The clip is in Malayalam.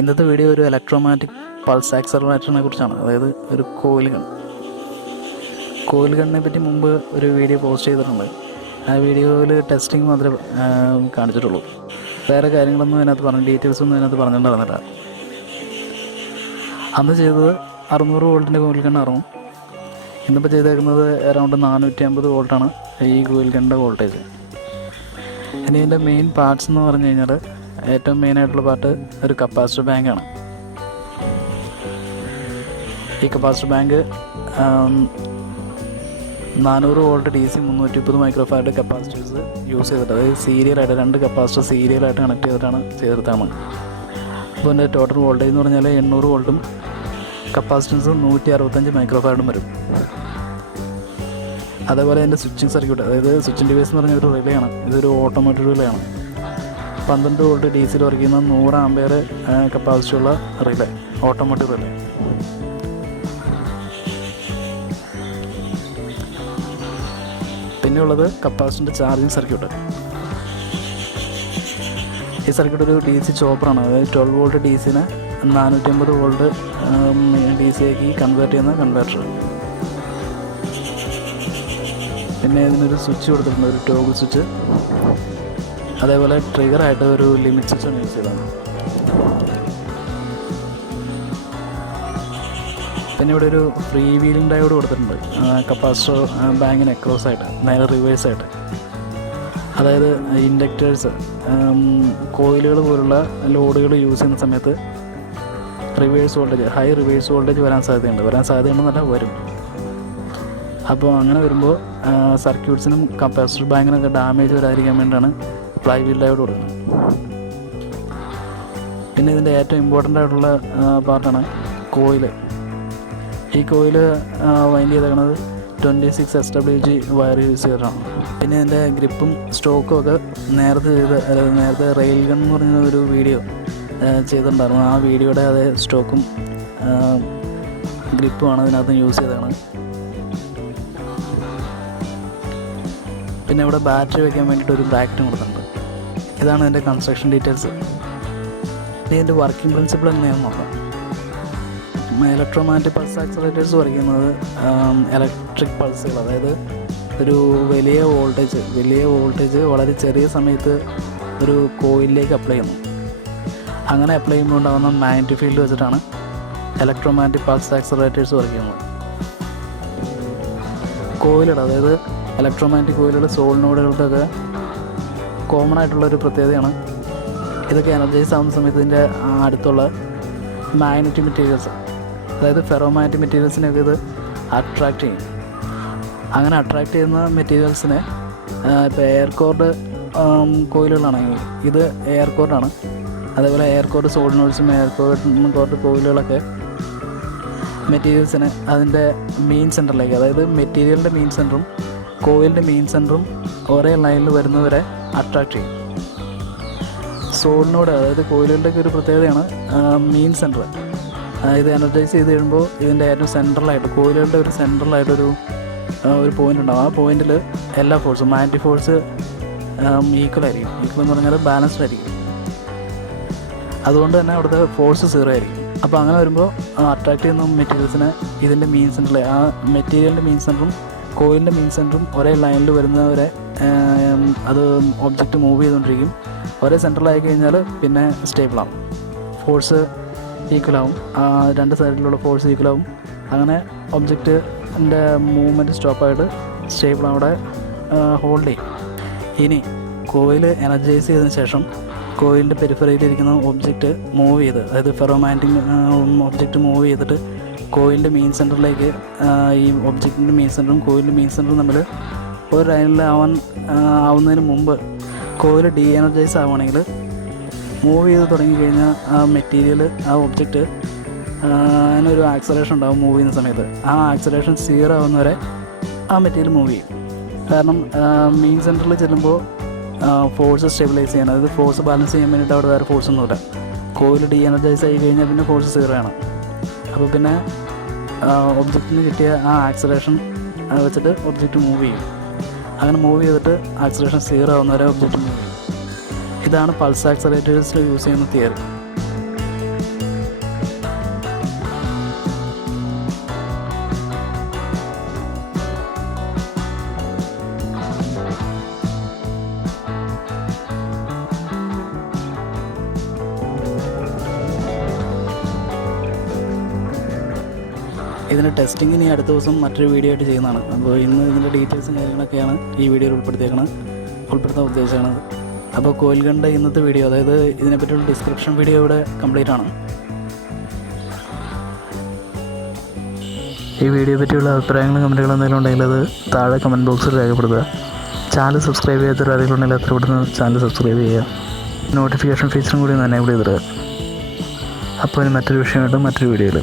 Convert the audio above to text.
ഇന്നത്തെ വീഡിയോ ഒരു ഇലക്ട്രോമാഗ്നെറ്റിക് പൾസ് ആക്സലറേറ്ററിനെ കുറിച്ചാണ്. അതായത് ഒരു കോയിൽ ഗണ്ണിനെ പറ്റി മുമ്പ് ഒരു വീഡിയോ പോസ്റ്റ് ചെയ്തിട്ടുണ്ട്. ആ വീഡിയോയിൽ ടെസ്റ്റിംഗ് മാത്രമേ കാണിച്ചിട്ടുള്ളൂ. വേറെ കാര്യങ്ങളൊന്നും അതിനകത്ത് ഡീറ്റെയിൽസൊന്നും അതിനകത്ത് പറഞ്ഞിട്ടുണ്ടായിരുന്നില്ല. അന്ന് ചെയ്തത് 600 വോൾട്ടിൻ്റെ കോയിൽ ഗണ്ണായിരുന്നു. ഇന്നിപ്പോൾ ചെയ്തേക്കുന്നത് അറൗണ്ട് 450 വോൾട്ടാണ് ഈ കോയിൽ ഗണ്ണിൻ്റെ വോൾട്ടേജ്. ഇനി ഇതിൻ്റെ മെയിൻ പാർട്സ് എന്ന് പറഞ്ഞു കഴിഞ്ഞാൽ ഏറ്റവും മെയിനായിട്ടുള്ള പാർട്ട് ഒരു കപ്പാസിറ്റർ ബാങ്കാണ്. ഈ capacitor bank 400 volt DC 330 microfarad capacitors use ചെയ്തിട്ട്, അതായത് സീരിയലായിട്ട് 2 കപ്പാസിറ്റർ സീരിയലായിട്ട് കണക്ട് ചെയ്തിട്ടാണ് ചെയ്തെടുത്താണ്. അപ്പോൾ എൻ്റെ ടോട്ടൽ വോൾട്ടേജ് എന്ന് പറഞ്ഞാൽ 800 വോൾട്ടും കപ്പാസിറ്റൻസ് 165 മൈക്രോഫാരഡും വരും. അതേപോലെ എൻ്റെ സ്വിച്ചിങ് സർക്യൂട്ട്, അതായത് സ്വിച്ചിങ് ഡിവൈസ് എന്ന് പറഞ്ഞ ഒരു റിലേ ആണ്. ഇതൊരു ഓട്ടോമാറ്റിക് റിലേ ആണ്. 12 വോൾട്ട് DC വർക്ക് ചെയ്യുന്ന 100 ആംപിയർ കപ്പാസിറ്റി ഉള്ള റിലേ, ഓട്ടോമാറ്റിക് റിലേ. പിന്നെ ഉള്ളത് കപ്പാസിറ്ററിൻ്റെ ചാർജിങ് സർക്യൂട്ട്. ഈ സർക്യൂട്ട് ഒരു DC ചോപ്പറാണ്. അതായത് 12 വോൾട്ട് DCനെ 450 വോൾട്ട് DC ആക്കി കൺവേർട്ട് ചെയ്യുന്ന കൺവേർട്ടർ. പിന്നെ ഇതിനൊരു സ്വിച്ച് കൊടുത്തിട്ടുണ്ട്, ഒരു ടോഗിൾ സ്വിച്ച്. അതേപോലെ ട്രിഗറായിട്ട് ഒരു ലിമിറ്റ് സ്വിച്ചാണ് യൂസ് ചെയ്തത്. പിന്നെ ഇവിടെ ഒരു ഫ്രീ വീലിംഗ് ഡയോഡ് കൊടുത്തിട്ടുണ്ട് കപ്പാസിറ്റർ ബാങ്കിന് അക്രോസ് ആയിട്ട്, നേരെ റിവേഴ്സായിട്ട്. അതായത് ഇൻഡക്റ്റേഴ്സ്, കോയിലുകൾ പോലുള്ള ലോഡുകൾ യൂസ് ചെയ്യുന്ന സമയത്ത് reverse voltage, high reverse voltage വരാൻ സാധ്യതയുണ്ടെന്നല്ല വരും. അപ്പോൾ അങ്ങനെ വരുമ്പോൾ സർക്യൂട്ട്സിനും കപ്പാസിറ്റർ ബാങ്കിനൊക്കെ ഡാമേജ് വരാതിരിക്കാൻ വേണ്ടിയാണ് ഫ്ലൈ വീൽ ഡയോഡ് കൊടുക്കുന്നത്. പിന്നെ ഇതിൻ്റെ ഏറ്റവും ഇമ്പോർട്ടൻ്റ് ആയിട്ടുള്ള പാർട്ടാണ് കോയില്. ഈ കോയില് വൈൻഡ് ചെയ്തേക്കുന്നത് 26 SWG വയർ യൂസ് ചെയ്തിട്ടാണ്. പിന്നെ ഇതിൻ്റെ ഗ്രിപ്പും സ്റ്റോക്കും ഒക്കെ നേരത്തെ റെയിൽ ഗൺ എന്ന് പറഞ്ഞ ഒരു വീഡിയോ ചെയ്തിട്ടുണ്ടായിരുന്നു. ആ വീഡിയോയുടെ അതേ സ്റ്റോക്കും ഗ്രിപ്പുമാണ് ഇതിനകത്ത് യൂസ് ചെയ്തതാണ്. പിന്നെ ഇവിടെ ബാറ്ററി വയ്ക്കാൻ വേണ്ടിയിട്ട് ഒരു ബ്രാക്കറ്റും കൊടുത്തിട്ടുണ്ട്. ഇതാണ് ഇതിൻ്റെ കൺസ്ട്രക്ഷൻ ഡീറ്റെയിൽസ്. ഇനി ഇതിൻ്റെ വർക്കിംഗ് പ്രിൻസിപ്പിൾ എങ്ങനെയാണെന്ന് നോക്കാം. ഇലക്ട്രോമാഗ്നെറ്റിക് പൾസ് ആക്സലറേറ്റേഴ്സ് വർക്ക് ചെയ്യുന്നത് ഇലക്ട്രിക് പൾസുകൾ, അതായത് ഒരു വലിയ വോൾട്ടേജ് വളരെ ചെറിയ സമയത്ത് ഒരു കോയിലിലേക്ക് അപ്ലൈ ചെയ്യുന്നു. അങ്ങനെ അപ്ലൈ ചെയ്യുമ്പോൾ ഉണ്ടാകുന്ന മാഗ്നറ്റിക് ഫീൽഡ് വെച്ചിട്ടാണ് ഇലക്ട്രോമാഗ്നെറ്റിക് പൾസ് ആക്സലറേറ്റേഴ്സ് വർക്ക് ചെയ്യുന്നത്. കോയിലുകൾ, അതായത് ഇലക്ട്രോമാഗ്നറ്റിക് കോയിലുകൾ സോളിനോയിഡുകൾക്കൊക്കെ കോമൺ ആയിട്ടുള്ളൊരു പ്രത്യേകതയാണ്. ഇതൊക്കെ എനർജൈസ് ആവുന്ന സമയത്ത് ഇതിൻ്റെ അടുത്തുള്ള മാഗ്നറ്റിക് മെറ്റീരിയൽസ്, അതായത് ഫെറോമാഗ്നറ്റിക് മെറ്റീരിയൽസിനെയൊക്കെ ഇത് അട്രാക്റ്റ് ചെയ്യും. അങ്ങനെ അട്രാക്റ്റ് ചെയ്യുന്ന മെറ്റീരിയൽസിനെ ഇപ്പോൾ എയർ കോർഡ് കോയിലുകളാണെങ്കിൽ ഇത് എയർ കോർഡാണ്. അതേപോലെ എയർ കോർഡ് സോളിനോയിഡ്സും എയർ കോർഡ് കോയിലുകളൊക്കെ മെറ്റീരിയൽസിനെ അതിൻ്റെ മെയിൻ സെൻറ്ററിലേക്ക്, അതായത് മെറ്റീരിയലിൻ്റെ മെയിൻ സെൻറ്ററും കോയിലിൻ്റെ മെയിൻ സെൻറ്ററും ഒരേ ലൈനിൽ വരുന്നവരെ അട്രാക്റ്റ് ചെയ്യും. സോളിനോട്, അതായത് കോയിലുകളുടെയൊക്കെ ഒരു പ്രത്യേകതയാണ് മെയിൻ സെൻറ്റർ. ഇത് എനർജൈസ് ചെയ്ത് കഴിയുമ്പോൾ ഇതിൻ്റെ ഏറ്റവും സെൻട്രലായിട്ട്, കോയിലുകളുടെ ഒരു സെൻട്രലായിട്ടൊരു പോയിൻ്റ് ഉണ്ടാകും. ആ പോയിൻറ്റിൽ എല്ലാ ഫോഴ്സും, മാഗ്നറ്റിക് ഫോഴ്സ് ഈക്വൽ ആയിരിക്കും. ഈക്വൽ എന്ന് പറഞ്ഞാൽ ബാലൻസ്ഡ് ആയിരിക്കും. അതുകൊണ്ട് തന്നെ അവിടുത്തെ ഫോഴ്സ് 0 ആയിരിക്കും. അപ്പോൾ അങ്ങനെ വരുമ്പോൾ അട്രാക്റ്റ് ചെയ്യുന്ന മെറ്റീരിയൽസിനെ ഇതിൻ്റെ മെയിൻ സെൻറ്ററിൽ, ആ മെറ്റീരിയലിൻ്റെ മെയിൻ സെൻറ്ററും കോയിലിൻ്റെ മെയിൻ സെൻറ്ററും ഒരേ ലൈനിൽ വരുന്നവരെ അത് ഒബ്ജക്റ്റ് മൂവ് ചെയ്തുകൊണ്ടിരിക്കും. ഒരേ സെൻറ്ററിലായി കഴിഞ്ഞാൽ പിന്നെ സ്റ്റേബിളാവും, ഫോഴ്സ് ഈക്വലാവും, 2 സൈഡിലുള്ള ഫോഴ്സ് ഈക്വലാവും. അങ്ങനെ ഒബ്ജക്റ്റിൻ്റെ മൂവ്മെൻറ്റ് സ്റ്റോപ്പായിട്ട് സ്റ്റേബിൾ അവിടെ ഹോൾഡ് ചെയ്യും. ഇനി കോയിൽ എനർജൈസ് ചെയ്തതിന് ശേഷം കോയിലിൻ്റെ പെരിഫറിയിലിരിക്കുന്ന ഒബ്ജക്റ്റ് മൂവ് ചെയ്ത്, അതായത് ഫെറോമാഗ്നറ്റിക് ഒബ്ജക്റ്റ് മൂവ് ചെയ്തിട്ട് കോയിലിൻ്റെ മെയിൻ സെൻറ്ററിലേക്ക്, ഈ ഒബ്ജക്റ്റിൻ്റെ മെയിൻ സെൻറ്ററും കോയിലിൻ്റെ മെയിൻ സെൻറ്ററും തമ്മിൽ ഒരു ലൈനിൽ ആവുന്നതിന് മുമ്പ് കോയിൽ ഡി എനർജൈസ് ആവുകയാണെങ്കിൽ മൂവ് ചെയ്ത് തുടങ്ങിക്കഴിഞ്ഞാൽ ആ മെറ്റീരിയൽ, ആ ഒബ്ജക്റ്റ് അതിനൊരു ആക്സലേഷൻ ഉണ്ടാകും മൂവ് ചെയ്യുന്ന സമയത്ത്. ആ ആക്സലേഷൻ 0 ആവുന്നവരെ ആ മെറ്റീരിയൽ മൂവ് ചെയ്യും. കാരണം മെയിൻ സെൻറ്ററിൽ ചെല്ലുമ്പോൾ ഫോഴ്സ് സ്റ്റെബിലൈസ് ചെയ്യാൻ, അതായത് ഫോഴ്സ് ബാലൻസ് ചെയ്യാൻ വേണ്ടിയിട്ട് അവിടെ വേറെ ഫോഴ്സ് ഒന്നുമില്ല. കോയിൽ ഡി എനർജൈസ് ആയി കഴിഞ്ഞാൽ പിന്നെ ഫോഴ്സ് 0 ആണ്. അപ്പോൾ പിന്നെ ഒബ്ജക്റ്റിന് കിട്ടിയ ആ ആക്സലേഷൻ വെച്ചിട്ട് ഒബ്ജക്റ്റ് മൂവ് ചെയ്യും. അങ്ങനെ മൂവ് ചെയ്തിട്ട് ആക്സലേഷൻ 0 ആവുന്നവരെ ഒബ്ജക്റ്റ് മൂവ് ചെയ്യും. ഇതാണ് പൾസ് ആക്സലറേറ്റേഴ്സിൽ യൂസ് ചെയ്യുന്ന തിയറി. ഇതിൻ്റെ ടെസ്റ്റിംഗ് ഇനി അടുത്ത ദിവസം മറ്റൊരു വീഡിയോ ആയിട്ട് ചെയ്യുന്നതാണ്. അപ്പോൾ ഇന്ന് ഇതിൻ്റെ ഡീറ്റെയിൽസും കാര്യങ്ങളൊക്കെയാണ് ഈ വീഡിയോയിൽ ഉൾപ്പെടുത്താൻ ഉദ്ദേശിച്ചത്. അപ്പോൾ കോയിൽ ഗണ്ണിൻ്റെ ഇന്നത്തെ വീഡിയോ, അതായത് ഇതിനെപ്പറ്റിയുള്ള ഡിസ്ക്രിപ്ഷൻ വീഡിയോ ഇവിടെ കംപ്ലീറ്റ് ആണ്. ഈ വീഡിയോ പറ്റിയുള്ള അഭിപ്രായങ്ങളും കമൻറ്റുകളും എന്തെങ്കിലും ഉണ്ടെങ്കിൽ അത് താഴെ കമൻറ്റ് ബോക്സിൽ രേഖപ്പെടുത്തുക. ചാനൽ സബ്സ്ക്രൈബ് ചെയ്യാത്ത ആരെങ്കിലും ഉണ്ടെങ്കിൽ എത്ര പെട്ടെന്ന് ചാനൽ സബ്സ്ക്രൈബ് ചെയ്യുക. നോട്ടിഫിക്കേഷൻ ഫീച്ചറും കൂടി എനേബിൾ ചെയ്തിടുക. അപ്പോൾ ഇനി മറ്റൊരു വിഷയമായിട്ട് മറ്റൊരു വീഡിയോയിൽ